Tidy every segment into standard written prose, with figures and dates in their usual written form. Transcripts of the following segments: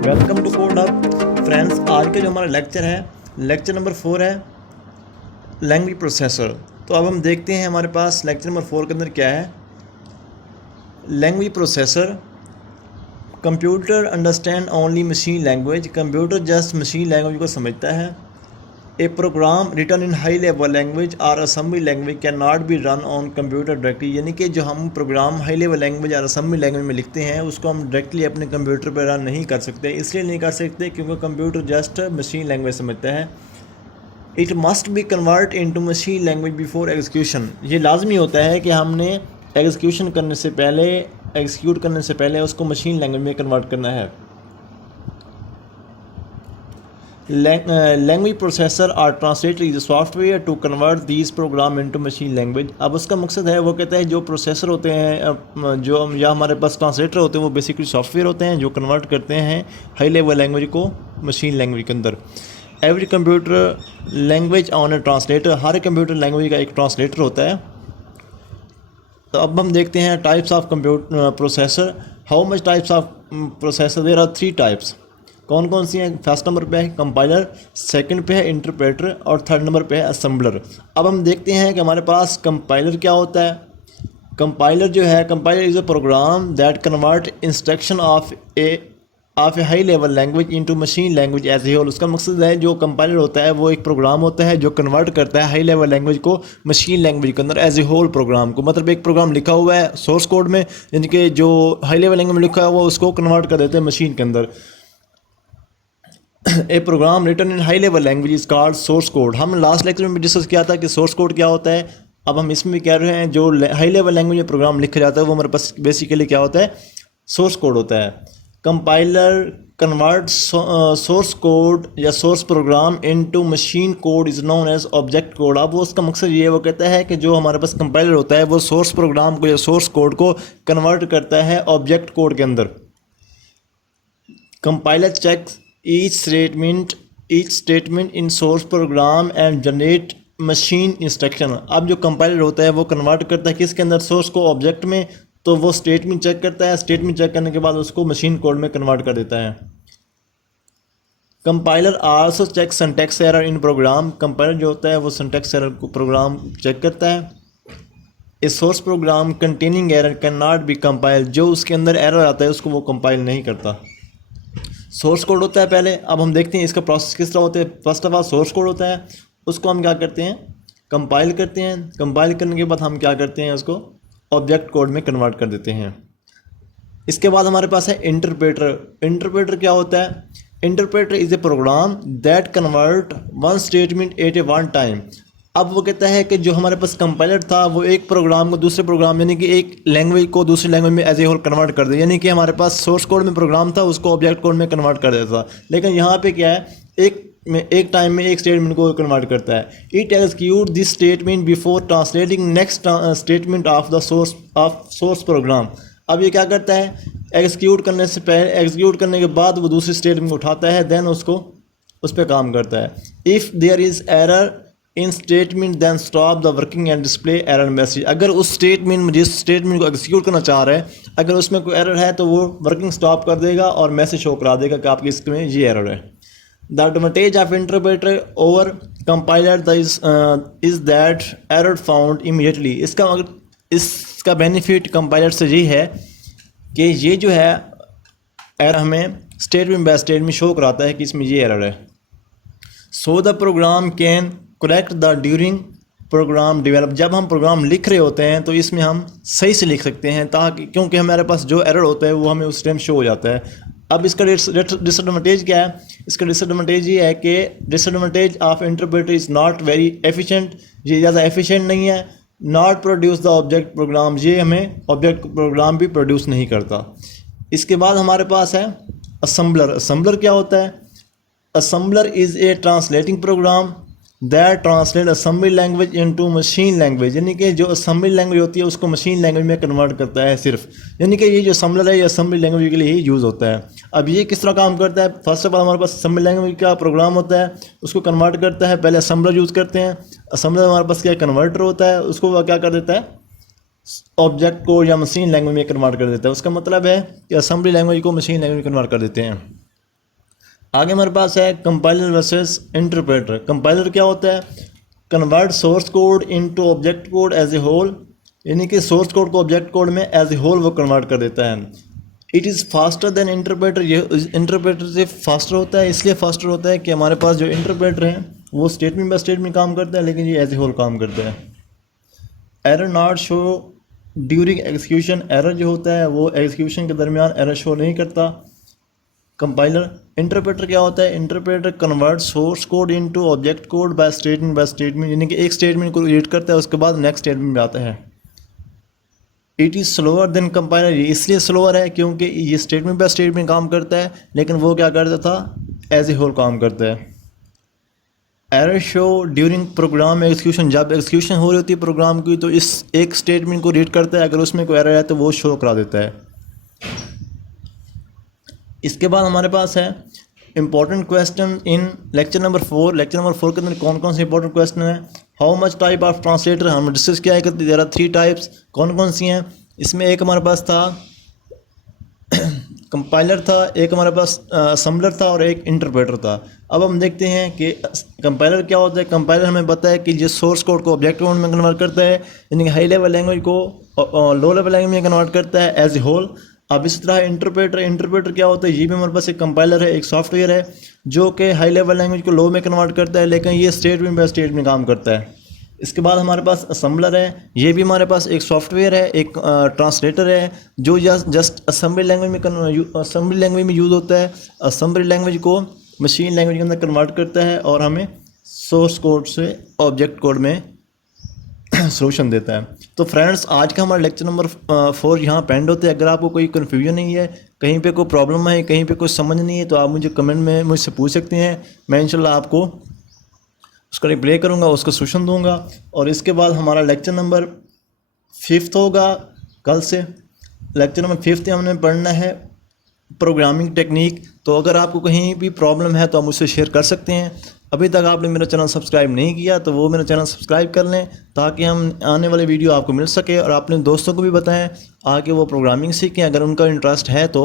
Welcome to code hub friends. आज का जो हमारा लेक्चर है, लेक्चर नंबर 4 है, लैंग्वेज प्रोसेसर। तो अब हम देखते हैं हमारे पास लेक्चर नंबर 4 के अंदर क्या है। Language processor. Computer understand only machine language. Computer just machine language को समझता है। A program written in high level language और assembly language can not be run on computer directly. यानी कि जो हम प्रोग्राम हाई लेवल लैंग्वेज और assembly language में लिखते हैं उसको हम डायरेक्टली अपने कंप्यूटर पर रन नहीं कर सकते। इसलिए नहीं कर सकते क्योंकि कंप्यूटर जस्ट मशीन लैंग्वेज समझता है। It must be convert into machine language before execution. ये लाजमी होता है कि हमने एग्जीक्यूट करने से पहले उसको मशीन लैंग्वेज में कन्वर्ट करना है। लैंग्वेज प्रोसेसर और translator is software to convert these program into machine language. अब उसका मकसद है, वो कहता है जो प्रोसेसर होते हैं जो या हमारे पास ट्रांसलेटर होते हैं वो बेसिकली सॉफ्टवेयर होते हैं जो कन्वर्ट करते हैं हाई लेवल लैंग्वेज को मशीन लैंग्वेज के अंदर। Every computer language on A translator. Her computer language का एक ट्रांसलेटर होता है। तो अब हम देखते हैं types of computer processor. How much types of processor? There are 3 types. कौन कौन सी हैं? फर्स्ट नंबर पे है कंपाइलर, सेकंड पे है इंटरप्रेटर और थर्ड नंबर पे है असेंबलर। अब हम देखते हैं कि हमारे पास कंपाइलर क्या होता है। कंपाइलर जो है, compiler is a program that convert instruction of a high level language into machine language as a whole. उसका मकसद है, जो कंपाइलर होता है वो एक प्रोग्राम होता है जो कन्वर्ट करता है हाई लेवल लैंग्वेज को मशीन लैंग्वेज के अंदर एज ए होल प्रोग्राम को। मतलब एक प्रोग्राम लिखा हुआ है सोर्स कोड में, यानी कि जो हाई लेवल लैंग्वेज में लिखा है वो उसको कन्वर्ट कर देते हैं मशीन के अंदर। A program written in high level language is called source code. हम लास्ट लेक्चर में डिस्कस किया था कि सोर्स कोड क्या होता है। अब हम इसमें भी कह रहे हैं जो हाई लेवल लैंग्वेज में प्रोग्राम लिखा जाता है वो हमारे पास बेसिकली क्या होता है, सोर्स कोड होता है। कंपाइलर कन्वर्ट सोर्स कोड या source program into machine code is known as object code. अब वो उसका मकसद ये, वो कहता है कि जो हमारे पास कंपाइलर होता है वो सोर्स प्रोग्राम को या सोर्स कोड को कन्वर्ट करता है ऑब्जेक्ट कोड के अंदर। Compiler checks each statement in source program and generate machine instruction। अब जो कंपाइलर होता है वो कन्वर्ट करता है किसके अंदर, सोर्स को ऑब्जेक्ट में। तो वो स्टेटमेंट चेक करता है, स्टेटमेंट चेक करने के बाद उसको मशीन कोड में कन्वर्ट कर देता है। Compiler also check syntax error in program. Compiler जो होता है वो सिंटैक्स एरर को प्रोग्राम चेक करता है। A source program containing error can not be compile. जो उसके अंदर एरर आता है उसको वो कंपाइल नहीं करता। सोर्स कोड होता है पहले। अब हम देखते हैं इसका प्रोसेस किस तरह होता है। First of all source code होता है, उसको हम क्या करते हैं, कंपाइल करते हैं। कंपाइल करने के बाद हम क्या करते हैं, उसको ऑब्जेक्ट कोड में कन्वर्ट कर देते हैं। इसके बाद हमारे पास है इंटरप्रेटर। इंटरप्रेटर क्या होता है? Interpreter is a program that convert one statement at a one time. अब वो कहता है कि जो हमारे पास कंपाइलर था वो एक प्रोग्राम को दूसरे प्रोग्राम, यानी कि एक लैंग्वेज को दूसरी लैंग्वेज में एज ए होल कन्वर्ट कर दे। यानी कि हमारे पास सोर्स कोड में प्रोग्राम था उसको ऑब्जेक्ट कोड में कन्वर्ट कर देता था। लेकिन यहाँ पे क्या है, एक टाइम में एक स्टेटमेंट को कन्वर्ट करता है। It execute this statement before translating next statement of the source program. अब ये क्या करता है, एग्जीक्यूट करने से पहले, एग्जीक्यूट करने के बाद वो दूसरी स्टेटमेंट उठाता है, देन उसको उस पर काम करता है। If there is error in statement then stop the working and display error message. अगर उस स्टेटमेंट में, जिस स्टेटमेंट को एग्जीक्यूट करना चाह रहा है, अगर उसमें कोई एरर है तो वो वर्किंग स्टॉप कर देगा और मैसेज शो करा देगा कि आपकी इसमें ये एरर है। The advantage of interpreter over compiler is that error found immediately. इसका बेनिफिट कंपाइलर से यही है कि ये जो है एरर हमें स्टेटमेंट बाय स्टेटमेंट शो कराता है कि इसमें ये एरर है। So the program can correct the during program develop. जब हम प्रोग्राम लिख रहे होते हैं तो इसमें हम सही से लिख सकते हैं, ताकि क्योंकि हमारे पास जो एरर होता है वो हमें उस टाइम शो हो जाता है। अब इसका डिसएडवांटेज क्या है? इसका डिसएडवांटेज ये है कि disadvantage of interpreter is not very efficient. ये ज़्यादा एफिशिएंट नहीं है। Not produce the object program. ये हमें ऑब्जेक्ट प्रोग्राम भी प्रोड्यूस नहीं करता। इसके बाद हमारे पास है असेंबलर। असेंबलर क्या होता है? Assembler is a translating program that translate assembly language into machine language. यानी कि जो असेंबली लैंग्वेज होती है उसको मशीन लैंग्वेज में कन्वर्ट करता है सिर्फ। यानी कि ये जो असेंबलर है ये असेंबली लैंग्वेज के लिए ही यूज़ होता है। अब ये किस तरह काम करता है? फर्स्ट ऑफ ऑल हमारे पास असेंबली लैंग्वेज का प्रोग्राम होता है, उसको कन्वर्ट करता है। पहले असेंबलर यूज़ करते हैं। असेंबलर हमारे पास क्या कन्वर्टर होता है, उसको वह क्या कर देता है, ऑब्जेक्ट कोड या मशीन लैंग्वेज में कन्वर्ट कर देता है। उसका मतलब है कि असेंबली लैंग्वेज को मशीन लैंग्वेज में कन्वर्ट कर देते हैं। आगे हमारे पास है कंपाइलर वर्सेस इंटरप्रेटर। कंपाइलर क्या होता है? Convert source code into object code as a whole, यानी कि सोर्स कोड को ऑब्जेक्ट कोड में एज ए होल वो कन्वर्ट कर देता है। It is faster than interpreter, ये इंटरप्रेटर से फास्टर होता है। इसलिए फास्टर होता है कि हमारे पास जो इंटरप्रेटर हैं वो स्टेटमेंट बाय स्टेटमेंट काम करता है, लेकिन ये एज ए होल काम करता है। Error not show during execution, error जो होता है वो एग्जीक्यूशन के दरमियान एरर शो नहीं करता कंपाइलर। इंटरप्रेटर क्या होता है? Interpreter convert source code into object code by statement, यानी कि एक स्टेटमेंट को रीड करता है, उसके बाद नेक्स्ट स्टेटमेंट में आता है। It is slower then compiler, ये इसलिए स्लोअर है क्योंकि ये स्टेटमेंट बाय स्टेटमेंट काम करता है, लेकिन वो क्या करता था? एज ए होल काम करता है। Error show during program execution, जब एग्जीक्यूशन हो रही होती है प्रोग्राम की तो इस एक स्टेटमेंट को रीड करता है, अगर उसमें कोई एरर है तो वो शो करा देता है। इसके बाद हमारे पास है important question in lecture number 4। Lecture number 4 के अंदर कौन कौन से इंपॉर्टेंट क्वेश्चन है? How much type of translator, हमने डिस्कस किया है कि देयर आर 3 टाइप्स। कौन कौन सी हैं? इसमें एक हमारे पास था कंपाइलर था, एक हमारे पास असम्बलर था और एक इंटरप्रेटर था। अब हम देखते हैं कि कंपाइलर क्या होता है। कंपाइलर हमें पता है कि ये सोर्स कोड को ऑब्जेक्ट कोड में कन्वर्ट करता है, यानी कि हाई लेवल लैंग्वेज को लो लेवल लैंग्वेज में कन्वर्ट करता है एज ए होल। अब इस तरह इंटरप्रेटर क्या होता है? ये भी हमारे पास एक कंपाइलर है, एक सॉफ्टवेयर है जो कि हाई लेवल लैंग्वेज को लो में कन्वर्ट करता है, लेकिन ये स्टेटमेंट बाय स्टेटमेंट काम करता है। इसके बाद हमारे पास असम्बलर है, ये भी हमारे पास एक सॉफ्टवेयर है, एक ट्रांसलेटर है जो जस्ट असेंबली लैंग्वेज में यूज़ होता है। असेंबली लैंग्वेज को मशीन लैंग्वेज के अंदर कन्वर्ट करता है और हमें सोर्स कोड से ऑब्जेक्ट कोड में सोल्यूशन देता है। तो फ्रेंड्स, आज का हमारा लेक्चर नंबर 4 यहाँ पेंड होते हैं। अगर आपको कोई कन्फ्यूजन नहीं है, कहीं पे कोई प्रॉब्लम है, कहीं पे कुछ समझ नहीं है, तो आप मुझे कमेंट में मुझसे पूछ सकते हैं। मैं इंशाल्लाह आपको उसका रिप्लाई करूँगा, उसका सोल्यूशन दूँगा। और इसके बाद हमारा लेक्चर नंबर 5 होगा कल से। लेक्चर नंबर 5 हमने पढ़ना है प्रोग्रामिंग टेक्निक। तो अगर आपको कहीं भी प्रॉब्लम है तो आप मुझसे शेयर कर सकते हैं। अभी तक आपने मेरा चैनल सब्सक्राइब नहीं किया तो वो मेरा चैनल सब्सक्राइब कर लें, ताकि हम आने वाले वीडियो आपको मिल सके। और अपने दोस्तों को भी बताएं आके वो प्रोग्रामिंग सीखें, अगर उनका इंटरेस्ट है तो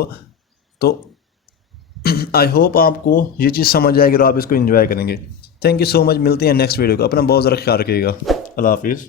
आई होप आपको ये चीज़ समझ आएगी और आप इसको एंजॉय करेंगे। Thank you so much. मिलते हैं नेक्स्ट वीडियो को। अपना बहुत ज़्यादा ख्याल रखिएगा। अल्लाह हाफिज़।